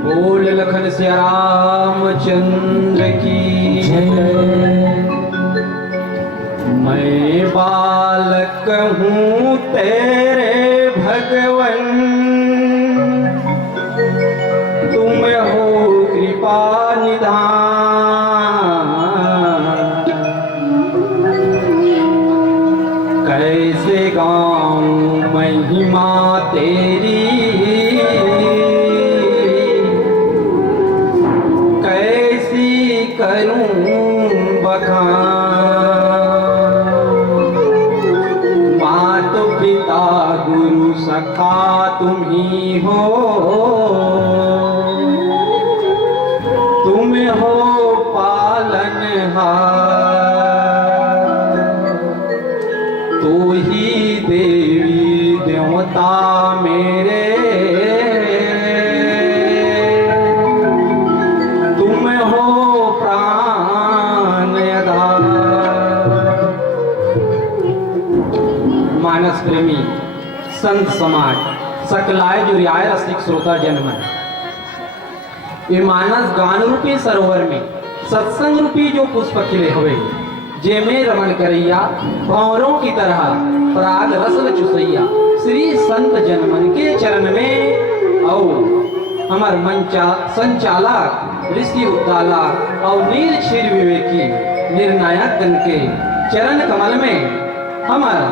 बोल लखन सिया रामचंद्र की जय। मैं बालक हूँ तेरे भगवन, तुम हो कृपा निधान। कैसे गाऊं महिमा तेरी, कैसी करूं बखान। माता पिता गुरु सखा तुम ही हो, तुम हो पालनहार। तू ही देवी देवता मेरे, तुम हो प्राण आधार। मानस प्रेमी संत समाज सकलाय जो रियाय रसिक श्रोता जन्म है। ये मानस गान रूपी सरोवर में सत्संग रूपी जो पुष्प खिले हुए, जे में रमन करैया भंवरों की तरह पराग रसल चुसैया। श्री संत जनमन के चरण में और हमार मंचा संचालक ऋषि उद्दाला और नील क्षीर विवेकी निर्णायक गण के चरण कमल में हमारा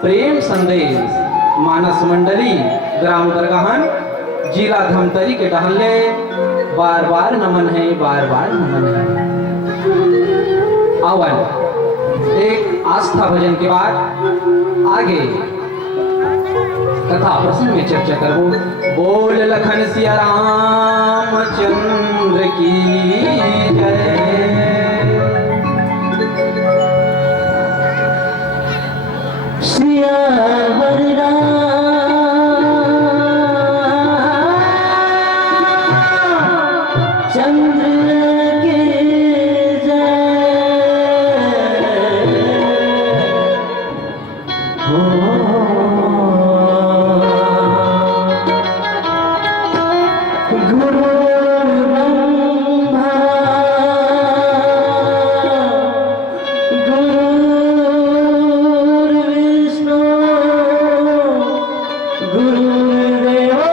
प्रेम संदेश मानस मंडली ग्राम दरगाहन जिला धमतरी के टहले बार बार नमन है, बार बार नमन है। अवन एक आस्था भजन के बाद आगे कथा प्रसंग में चर्चा करो। बोल लखन सिया रामचंद्र की जय। सियावर रामचंद्र की जय हो। गुरु ब्रह्मा गुरुर्विष्णु गुरुर्देवो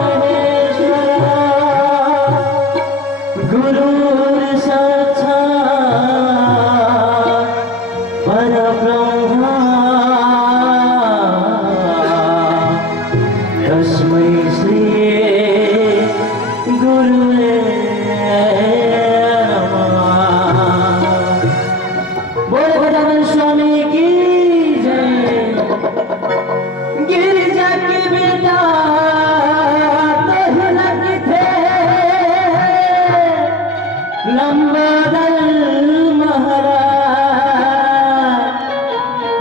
महेश्वरा गुरुर्साक्षात् परब्रह्मा तस्मै श्री गुरुवे नमः। बोल भगवान स्वामी की जय। गिरिजा के बेटा तोहरा किथे, लंबोदर महाराज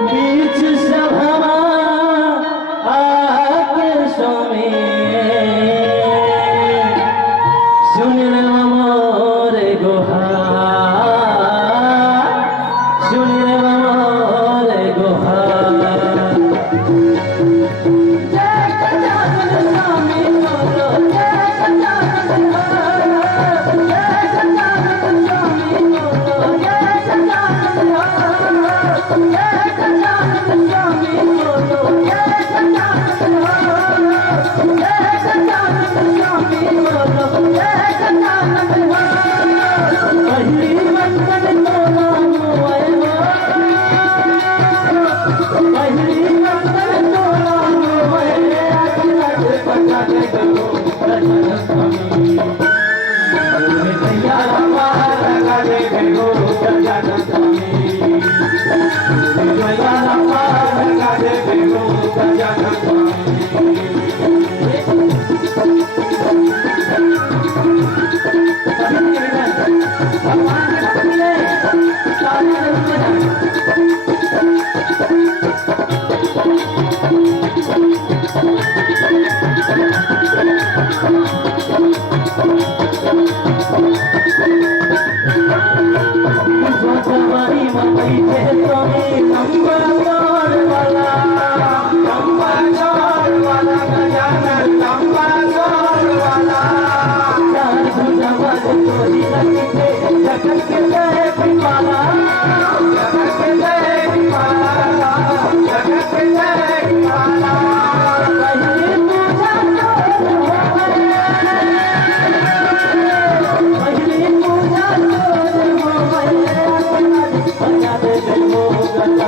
बीच सभा आके स्वामी सुन मोर गुहार, सुन मोर गुहार। जय गजानन स्वामी बोलो, जय गजानन बोलो, जय गजानन स्वामी बोलो, जय गजानन बोलो, जय गजानन स्वामी बोलो, जय गजानन बोलो, जय गजानन स्वामी बोलो, जय गजानन बोलो। पहली वंदन तोला मोए पहली वंदन तोला मोए आज पटा दे गो गजानन स्वामी। भैया हमारा लगा दे गो गजानन स्वामी। भैया हमारा लगा दे गो गजानन स्वामी। भगवान के भक्त मिले सारे रूप में जाए। चंपा चोर वाला गजानन चंपा चोर वाला चार भुजा चोरी लगते जगत के जय कृपाला जगत के जय कृपाला जगत के जय कृपाला पहली पूजा चोर हो गए पहली पूजा चोर हो गए बजा दे गो गजा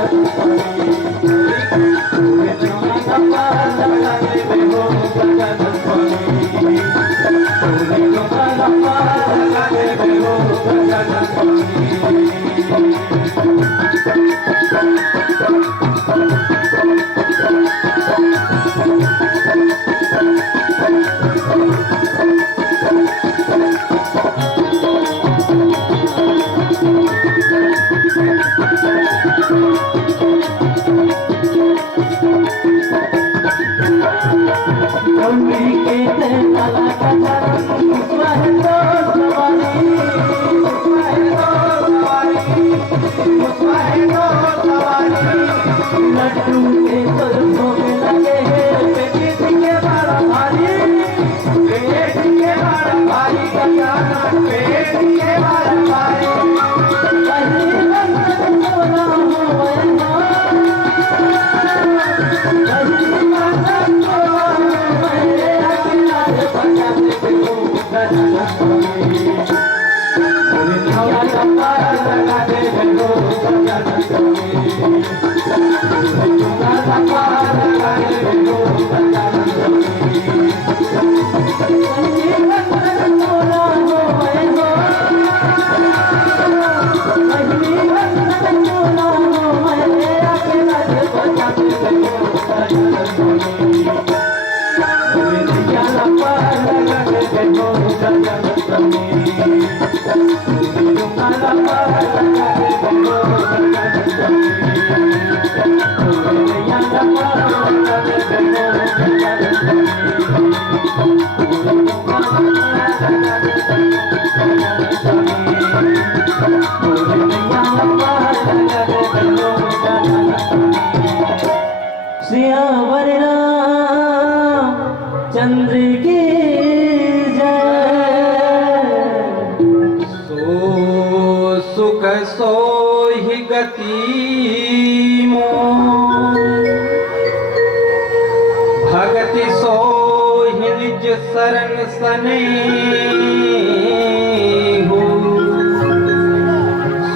लड्डू के तरफों में लगे पेट के बड़ा भारी पेट के बड़ा भारी गजानन पेट के बड़ा भारी पहली बंधन चोला हो वैना पहली बंधन चोला हो मेरे अकेला बजा दे गो गजानन नवा चंपा लगा दे गो गजानन सियावर चंद्र की जय सो सुख सोहि गति मोह भगति सोहि निज शरण स्नेहु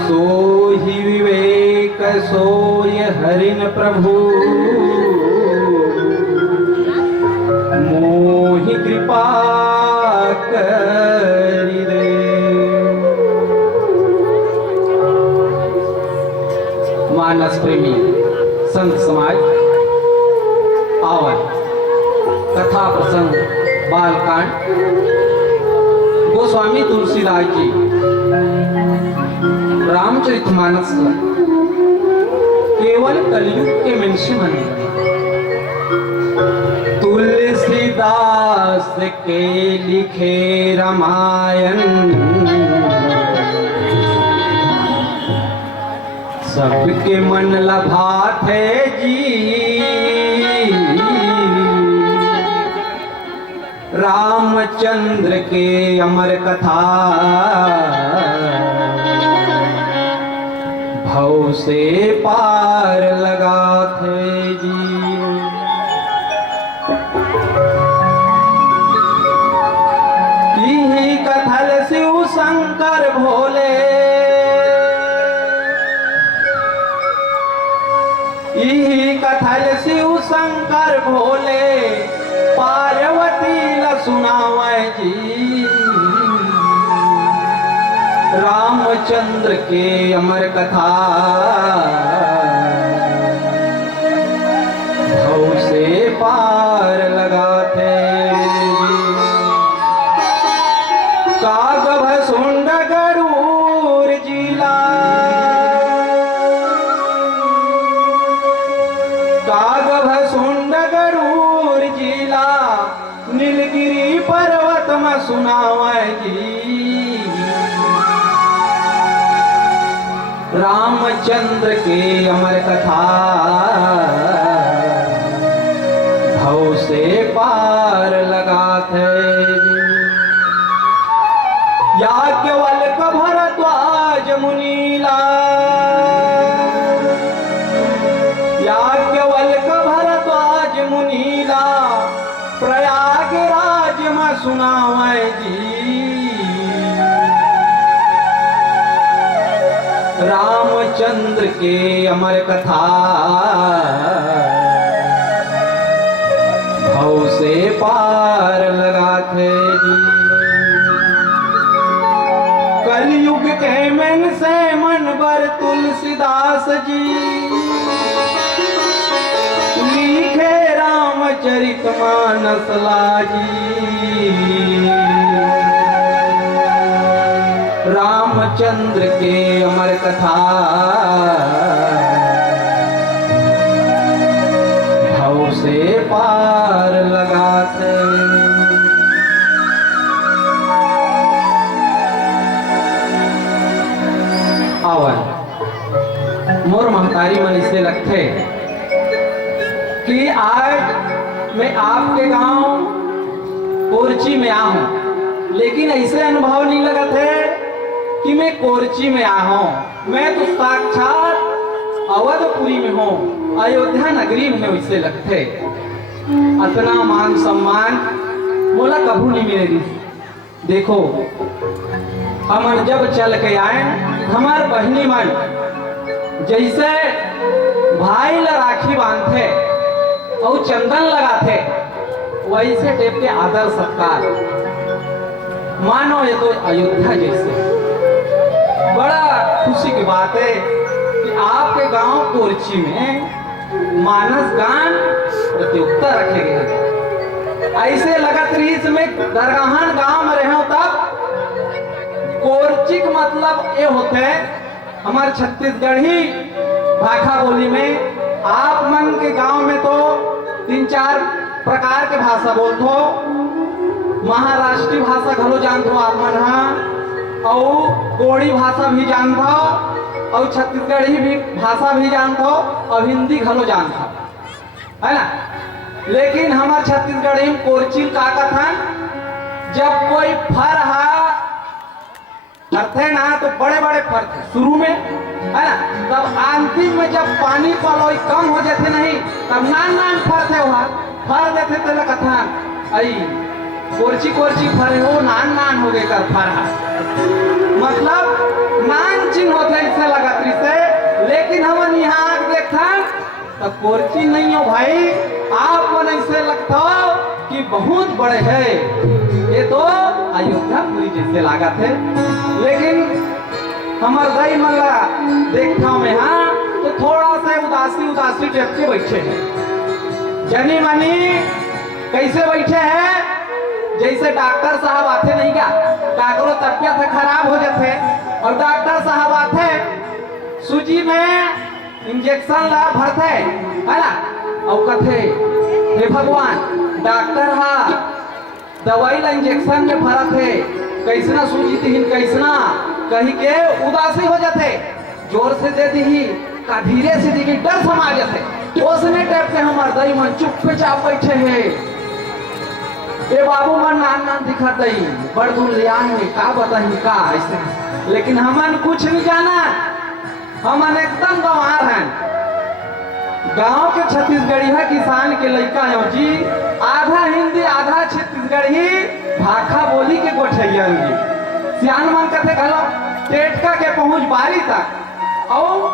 सोहि विवेक सोय हरिन प्रभु मोहि कृपा करि दे। मानस प्रेमी संत समाज आवन कथा प्रसंग बालकांड गोस्वामी तुलसीदास जी रामचरितमानस केवल कलयुग के मनुष्य बने। तुलसीदास के लिखे रामायण सबके मन लभाते जी। रामचंद्र के अमर कथा भव से पार लगाते जी। यही कथल शिव शंकर भोले यही कथल शिव शंकर भोले पार्वती ल सुनावे जी। रामचंद्र के अमर कथा भव से पार लगाते कागभ सुंड गरूर जिला कागभ सुंड गरूर जिला नीलगिरी पर्वत में सुनावे जी। रामचंद्र के अमर कथा भव से पार लगाते याज्ञवल्क भरद्वाज मुनीला याज्ञवल्क भरद्वाज मुनीला प्रयागराज में सुनावे जी रामचंद्र के अमर कथा भव से पार लगाते जी कलयुग के मन से मनवर तुलसीदास जी लिखे रामचरितमानस लाजी रामचंद्र के अमर कथा भव से पार लगाते आवन मोर महतारी मन इससे लगते कि आज मैं आपके गांव कोरची में आऊं लेकिन ऐसे अनुभव नहीं लगत है कि मैं कोरची में आया हूं मैं तो साक्षात अवधपुरी में हूं अयोध्या नगरी में वैसे लगते इतना मान सम्मान मोला कभू नहीं मिलेगी देखो हम जब चल के आए हमार बहनी मन जैसे भाई ला राखी बांधते और चंदन लगाते वैसे टेप के आदर सत्कार मानो ये तो अयोध्या जैसे बड़ा खुशी की बात है कि आपके गांव कोरची में मानस गान प्रतियोगिता रखे गए ऐसे लगत रही इसमें दरगाहन गांव में रहे तब कोरची का मतलब ये होते है हमारे छत्तीसगढ़ी भाषा बोली में आप मन के गांव में तो 3-4 प्रकार के भाषा बोलते हो महाराष्ट्रीय भाषा घलो जानते हो आप मन हाँ और कोड़ी भाषा भी जानते हो और छत्तीसगढ़ी भी भाषा भी जानते हो और हिंदी घलो जानते हो है ना लेकिन हमारे छत्तीसगढ़ी में कोरची का कथन जब कोई फर करते ना तो बड़े बड़े फर थे शुरू में है ना तब अंतिम में जब पानी पलोई कम हो जाते नहीं तब नान नान फर थे वहाँ फर देते थे कथन आई कोरची कोरची फर हो नान नान हो गए कर फर मतलब नान चिन्ह होते इससे लगात्री से लेकिन हम यहाँ देखा तो कोरची नहीं हो भाई आप मन ऐसे लगता हो कि बहुत बड़े है ये तो अयोध्यापुरी जैसे लागत है लेकिन हमार दई मल्ला देखता में हाँ तो थोड़ा सा उदासी उदासी टेप के बैठे हैं जनी मनी कैसे बैठे हैं जैसे डॉक्टर साहब आते नहीं क्या काकरो तबियत खराब हो जाते और डॉक्टर साहब आते सूजी में इंजेक्शन ला भरते है ना और कथे हे भगवान डॉक्टर हा दवाई ला इंजेक्शन में भरत है कैसना सूजी तीन कैसना कहीं के उदासी हो जाते जोर से दे दी का धीरे से दी डर समा जाते उसने टाइप के हमार दई मन चुपचाप बैठे है ये बाबू मन नान नान दिखाते ही बड़ दूर ले आए का बताही का ऐसे लेकिन हमन कुछ नहीं जाना हमन एकदम गंवार हैं गांव के छत्तीसगढ़ी है किसान के लड़का हो जी आधा हिंदी आधा छत्तीसगढ़ी भाखा बोली के गोठैया सियान मन कथे कहलो टेटका के पहुंच बारी तक और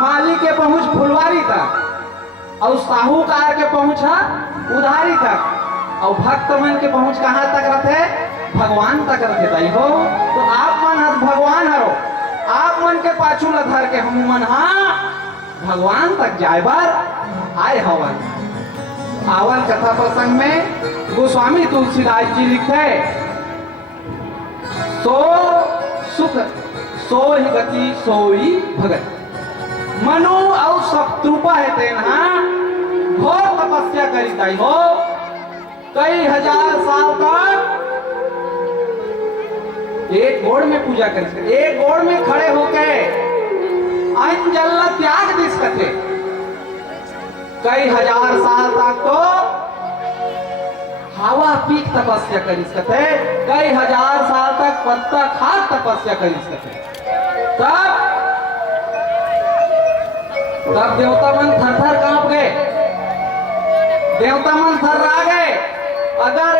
माली के पहुंच फुलवारी तक और साहूकार के पहुंच उधारी तक और भक्त मन के पहुंच कहाँ तक रहते भगवान तक रहते हो तो आप मन भगवान हरो आप मन के पाछू न धर के हम मन हाँ भगवान तक जाए बार आए हवन आवन कथा प्रसंग में गोस्वामी तुलसीदास जी लिखे सो सुख सो ही गति सोई भगत मनु और शत्रुपा है तेना घोर तपस्या करी हो कई हजार साल तक एक गोड़ में पूजा कर एक गोड़ में खड़े होके अन्न जल ला त्याग दिस कथे कई हजार साल तक तो हवा पीक तपस्या करिस कथे कई हजार साल तक पत्ता खा तपस्या करिस कथे तब देवता मन थर थर कांप गए, देवता मन थर्रा गए। अगर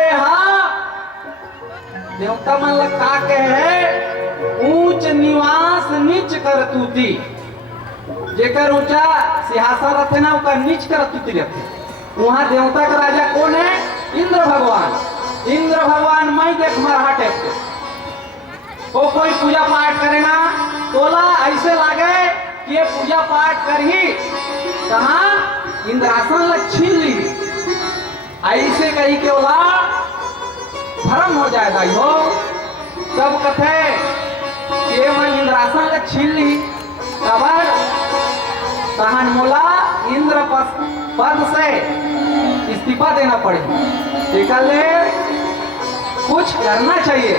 देवता मन लग का कहे ऊंच निवास नीच कर तूती, जेकर ऊंचा सिंहासन रहते ना ओकर नीच कर तूती रहते। वहां देवता का राजा कौन है? इंद्र भगवान। इंद्र भगवान मैं देख मरहा टेप को कोई पूजा पाठ करे ना तोला ऐसे लागे कि ये पूजा पाठ कर ही कहा इंद्रासन लग छीन ली, ऐसे कही के बोला भ्रम हो जाएगा यो। सब कथे ये मैं इंद्रासन लग छीन ली खबर तहन मोला इंद्र पद से इस्तीफा देना पड़ेगा, इसलिए कुछ करना चाहिए।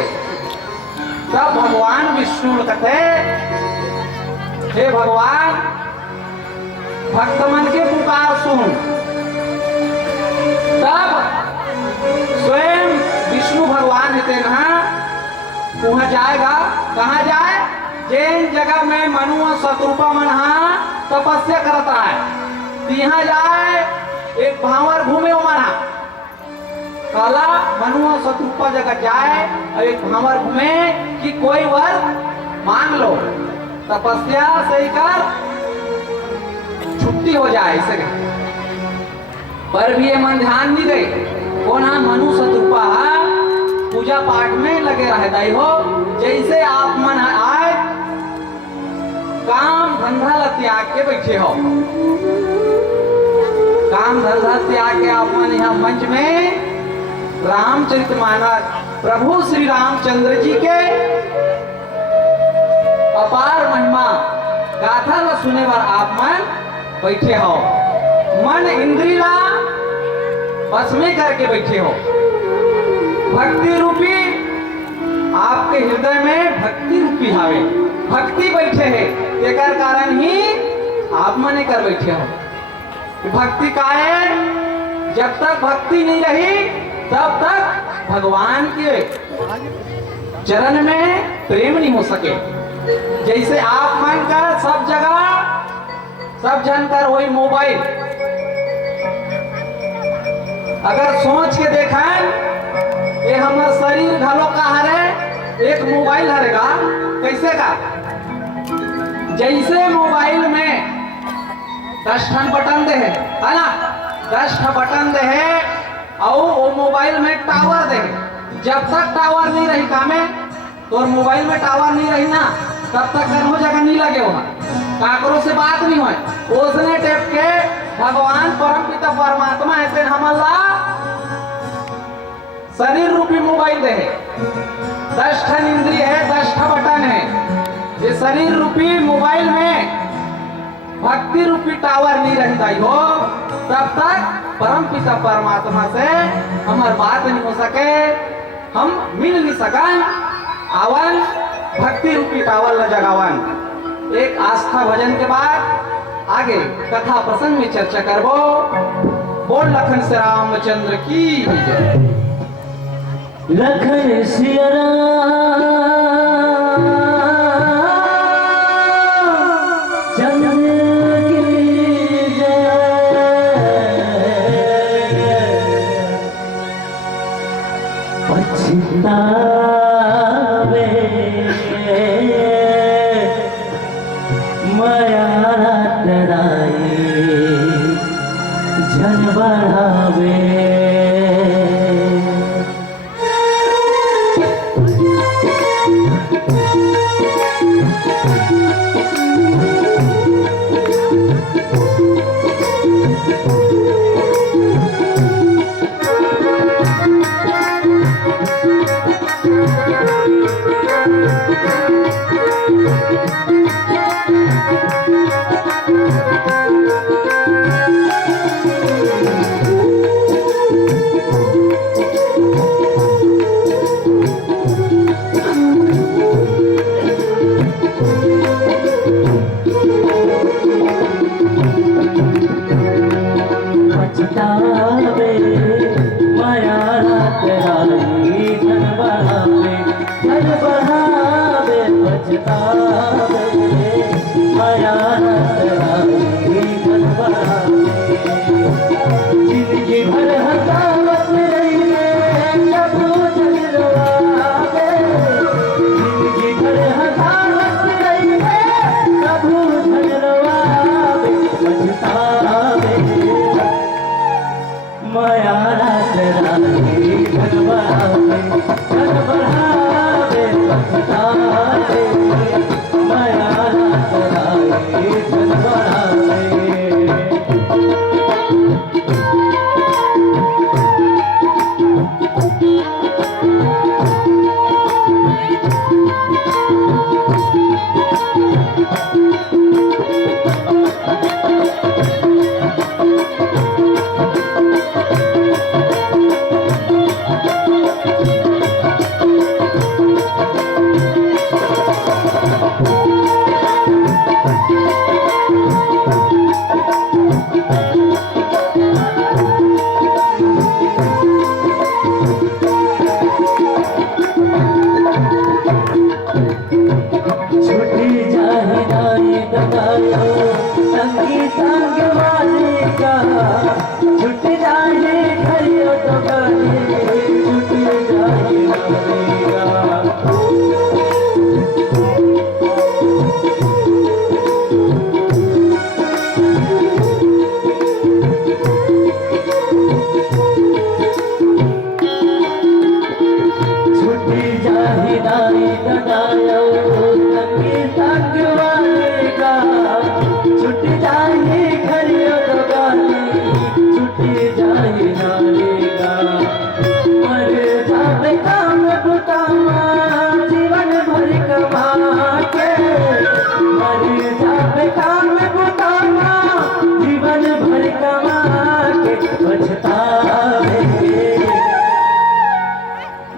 तब भगवान विष्णु कहते हे भगवान भक्त मन के पुकार सुन। तब स्वयं विष्णु भगवान है ना वहां जाएगा। कहा जाए? जैन जगह में मनु और शत्रुपा मन तपस्या करता है, यहाँ जाए एक भावर घूमे मना काला मनु और शत्रुपा जगह जाए और एक भावर घूमे कि कोई वर मांग लो, तपस्या सही कर छुट्टी हो जाए इसे। पर भी ये मन ध्यान नहीं गई कौन मनु शत्रुपा पूजा पाठ में लगे रहते हो। जैसे आप मन आए काम धंधा ला त्याग के बैठे हो, काम धंधा त्याग के आप मन यहाँ मंच में रामचरितमानस प्रभु श्री रामचंद्र जी के अपार महिमा गाथा ला सुने बार आप मन बैठे हो। मन इंद्रिया बस में करके बैठे हो। भक्ति रूपी आपके हृदय में भक्ति रूपी हावे भक्ति बैठे है, एकर कारण ही आप मने कर बैठे हो। भक्ति का है जब तक भक्ति नहीं रही तब तक भगवान के चरण में प्रेम नहीं हो सके। जैसे आप मन कर सब जगह सब जानकर वही मोबाइल अगर सोच के देखें ये हमारा शरीर घलो का हरे एक मोबाइल हरेगा कैसे का? जैसे मोबाइल में 10 ठन बटन दे है ना, 10 ठन बटन दे है और वो मोबाइल में टावर दे है। जब तक टावर नहीं रही कामे तो मोबाइल में टावर नहीं रही ना तब तक कहीं जगह नहीं लगे वहां काकरों से बात नहीं हुई। उसने टेप के भगवान परम पिता परमात्मा ऐसे हमला शरीर रूपी मोबाइल दे है, 10 ठन इंद्रिय है, 10 ठन बटन है। ये शरीर रूपी मोबाइल में भक्ति रूपी टावर नहीं रहता हो तब तक परम पिता परमात्मा से हमार बात नहीं हो सके, हम मिल नहीं सकन। आवन भक्ति रूपी टावर ल जगावन। एक आस्था भजन के बाद आगे कथा प्रसंग में चर्चा करबो। बोल लखन से रामचंद्र की जय। लखन सिया पछतावे माया डराए जन बढ़ावे। पछतावे माया रात रानी धन बढ़ावे पछतावे माया रात रानी धन बढ़ावे जिंदगी भर हंसावत रहिए कबू झगड़ावे जिंदगी भर हंसावत रहिए कबू झगड़ावे पछतावे माया रात रानी धन बढ़ावे पछतावे माया रात रानी धन बढ़ावे।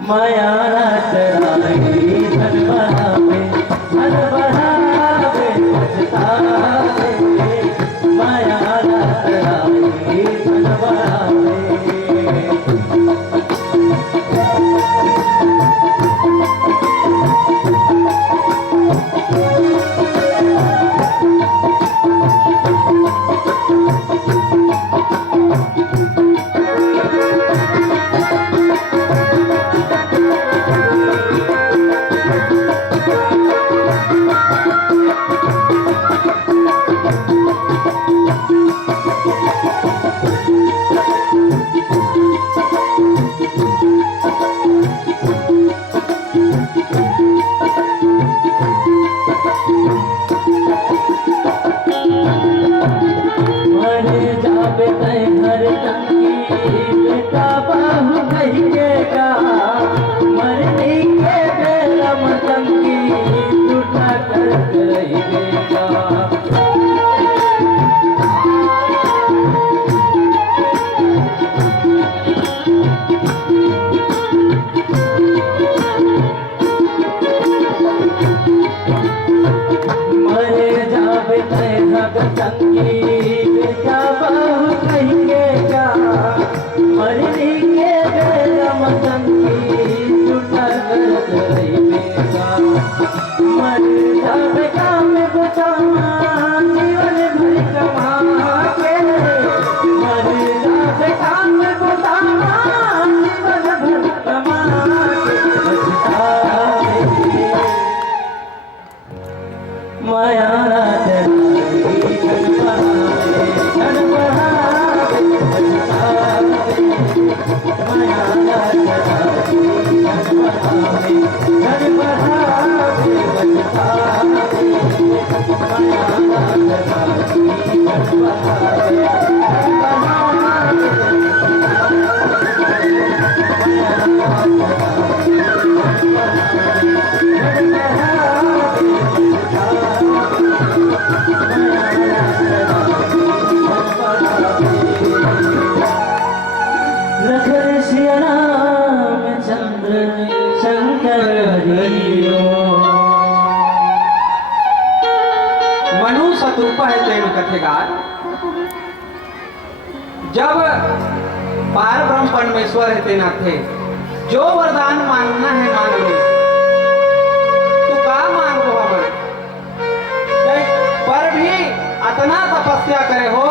माया रात रानी धन बढ़ावे पछतावे माया रात रानी धन बढ़ावे। घर तंगी बेटा बाहु कहिएगा मरने के बेला मतंगी झूठा कर रहिएगा। मरे जावे घर तंगी बेटा बाहु कहिएगा मरने के बेला मतंगी झूठा कर रहिएगा। मर जावे काम बचावा जीवन भर कमा के मर जावे काम बचावा जीवन भर कमा के पछतावे माया रात रानी धन बढ़ावे पछतावे माया रात रानी धन बढ़ावे पछतावे माया रात रानी धन बढ़ावे लखन सिया रामचंद्र शंकर हरियो। मनु शत्रुपा कहते हैं कथेगार, जब पार ब्रह्म परमेश्वर रहते ना थे, जो वरदान मांगना है मांग लो, तो का मांग लो हमें, पर भी इतना तपस्या करे हो,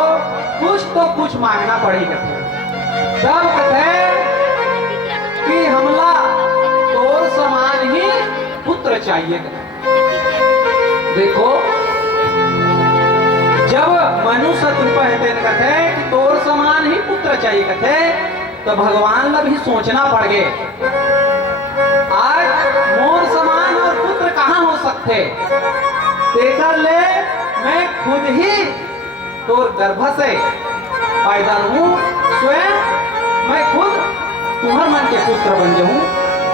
कुछ तो कुछ मांगना पड़ेगा। सब कथे कि हमला तोर समान ही पुत्र चाहिए। देखो जब मनुष्य कहते कथे कि तोर समान ही पुत्र चाहिए कथे, तो भगवान ला भी सोचना पड़ गए, आज मोर समान और पुत्र कहाँ हो सकते, तेकर ले मैं खुद ही तोर गर्भ से पैदा हूँ, स्वयं मैं खुद तुम्हार मन के पुत्र बन जाऊं।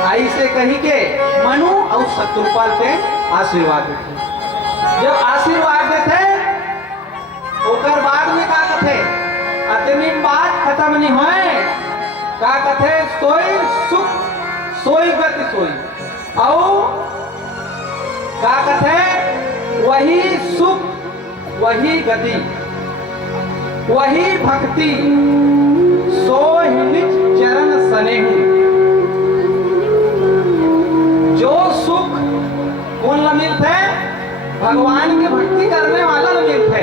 ऐसे कही के मनु और शत्रुपाल के आशीर्वाद देते। जब आशीर्वाद देते ओकर बाद में का कथे, अतनी बात खत्म नहीं होए, का कथे सोई सुख सोई गति सोई, और का कथे वही सुख वही गति वही भक्ति सोई निज चरण सनेहु। जो सुख कौन ला मिलते, भगवान की भक्ति करने वाला ला मिलते,